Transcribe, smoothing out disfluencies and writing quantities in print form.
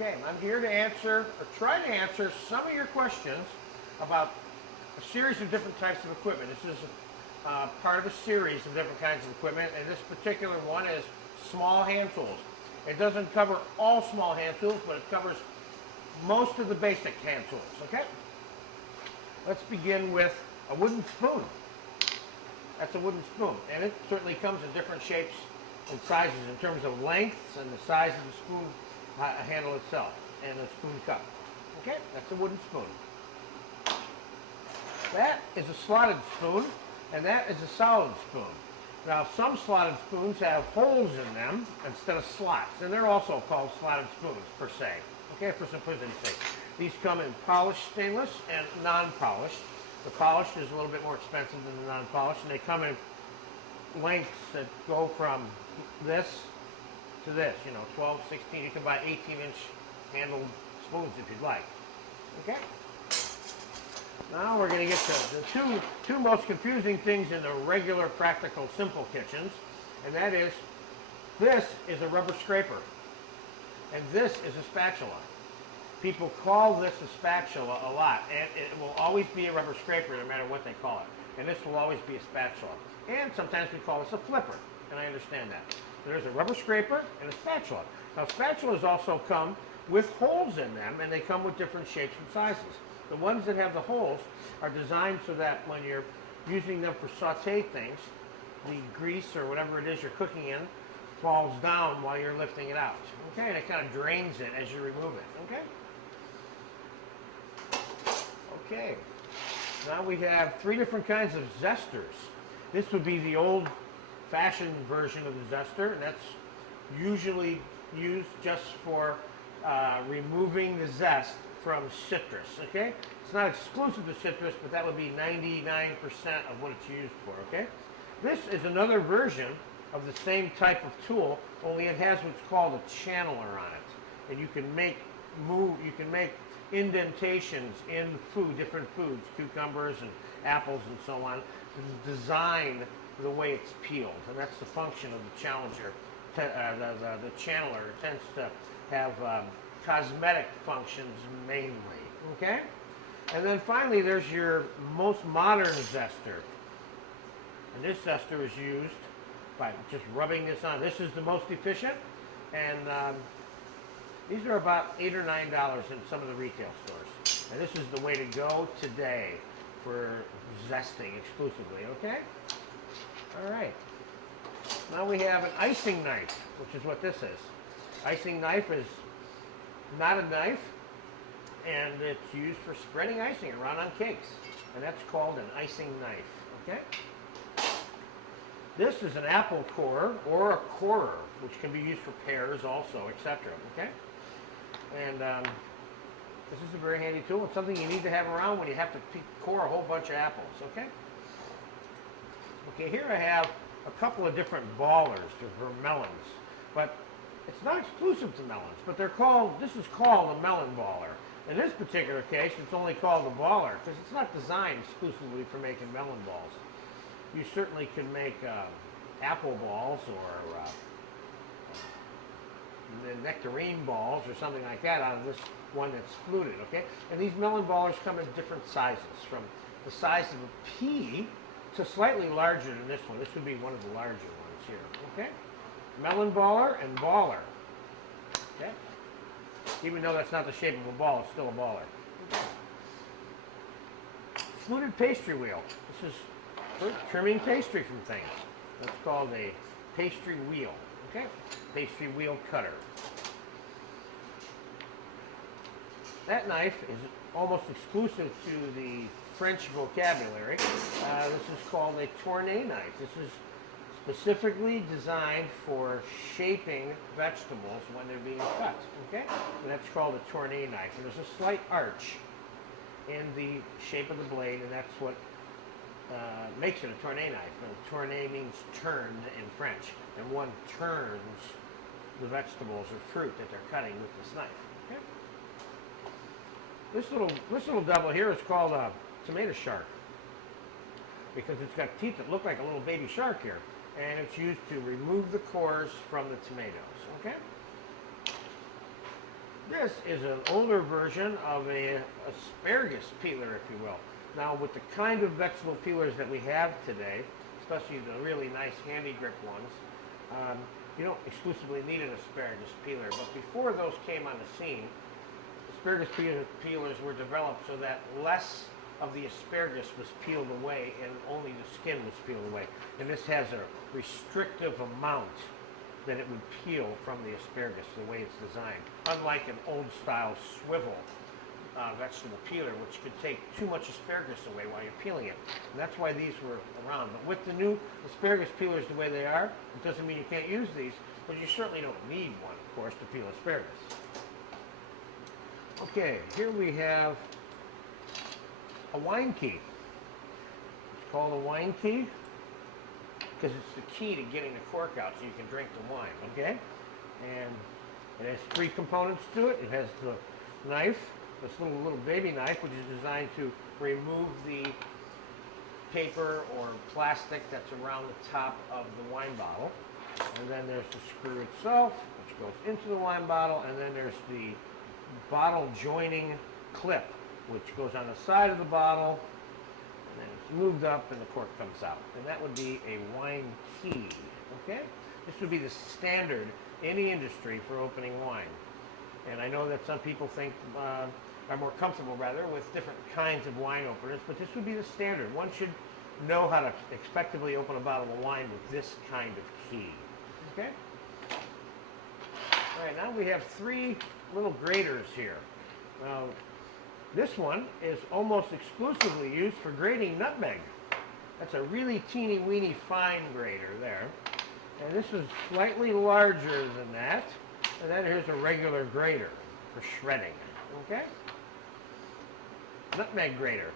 Okay, I'm here to answer, or try to answer, some of your questions about a series of different types of equipment. This is part of a series of different kinds of equipment, and this particular one is small hand tools. It doesn't cover all small hand tools, but it covers most of the basic hand tools, okay? Let's begin with a wooden spoon. That's a wooden spoon, and it certainly comes in different shapes and sizes in terms of lengths and the size of the spoon handle itself and the spoon cup. Okay, that's a wooden spoon. That is a slotted spoon, and that is a solid spoon. Now, some slotted spoons have holes in them instead of slots, and they're also called slotted spoons per se. Okay, for simplicity's sake. These come in polished stainless and non-polished. The polished is a little bit more expensive than the non-polished, and they come in lengths that go from this to this, 12, 16. You can buy 18-inch handled spoons if you'd like. Okay? Now we're going to get to the two most confusing things in the regular, practical, simple kitchens, and that is, this is a rubber scraper, and this is a spatula. People call this a spatula a lot, and it will always be a rubber scraper no matter what they call it. And this will always be a spatula. And sometimes we call this a flipper, and I understand that. So there's a rubber scraper and a spatula. Now spatulas also come with holes in them, and they come with different shapes and sizes. The ones that have the holes are designed so that when you're using them for saute things, the grease or whatever it is you're cooking in falls down while you're lifting it out. Okay, and it kind of drains it as you remove it. Okay? Okay, now we have three different kinds of zesters. This would be the old-fashioned version of the zester, and that's usually used just for removing the zest from citrus, okay? It's not exclusive to citrus, but that would be 99% of what it's used for, okay? This is another version of the same type of tool, only it has what's called a channeler on it. And you can make indentations in food, different foods, cucumbers and apples and so on, to design the way it's peeled. And that's the function of the challenger. The channeler tends to have cosmetic functions mainly, okay? And then finally there's your most modern zester. And this zester is used by just rubbing this on. This is the most efficient, and these are about $8 or $9 in some of the retail stores. And this is the way to go today for zesting exclusively, okay? All right. Now we have an icing knife, which is what this is. Icing knife is not a knife, and it's used for spreading icing around on cakes. And that's called an icing knife, okay? This is an apple corer or a corer, which can be used for pears also, etc., okay? And this is a very handy tool. It's something you need to have around when you have to core a whole bunch of apples, okay? Okay, here I have a couple of different ballers for melons, but it's not exclusive to melons, but this is called a melon baller. In this particular case, it's only called a baller because it's not designed exclusively for making melon balls. You certainly can make apple balls or nectarine balls or something like that out of this one that's fluted, okay? And these melon ballers come in different sizes, from the size of a pea to slightly larger than this one. This would be one of the larger ones here, okay? Melon baller and baller, okay? Even though that's not the shape of a ball, it's still a baller. Okay. Fluted pastry wheel. This is for trimming pastry from things. That's called a pastry wheel, okay? Pastry wheel cutter. That knife is almost exclusive to the French vocabulary. This is called a tournée knife. This is specifically designed for shaping vegetables when they're being cut, okay? And that's called a tournée knife. And there's a slight arch in the shape of the blade, and that's what makes it a tournée knife. And tournée means turned in French, and one turns the vegetables or fruit that they're cutting with this knife. Okay? This little devil here is called a tomato shark because it's got teeth that look like a little baby shark here, and it's used to remove the cores from the tomatoes. Okay? this is an older version of a asparagus peeler, if you will. Now, with the kind of vegetable peelers that we have today, especially the really nice handy grip ones, you don't exclusively need an asparagus peeler. But before those came on the scene, asparagus peelers were developed so that less of the asparagus was peeled away and only the skin was peeled away. And this has a restrictive amount that it would peel from the asparagus, the way it's designed. Unlike an old-style swivel vegetable peeler, which could take too much asparagus away while you're peeling it. And that's why these were around. But with the new asparagus peelers the way they are, it doesn't mean you can't use these, but you certainly don't need one, of course, to peel asparagus. Okay, here we have a wine key. It's called a wine key because it's the key to getting the cork out so you can drink the wine, okay? And it has three components to it. It has the knife, this little baby knife, which is designed to remove the paper or plastic that's around the top of the wine bottle. And then there's the screw itself, which goes into the wine bottle, and then there's the bottle joining clip, which goes on the side of the bottle, and then it's moved up and the cork comes out. And that would be a wine key, okay? This would be the standard in the industry for opening wine. And I know that some people think, are more comfortable rather, with different kinds of wine openers, but this would be the standard. One should know how to effectively open a bottle of wine with this kind of key, okay? All right, now we have three little graters here. Now, this one is almost exclusively used for grating nutmeg. That's a really teeny weeny fine grater there. And this is slightly larger than that. And then here's a regular grater for shredding, okay? Nutmeg grater.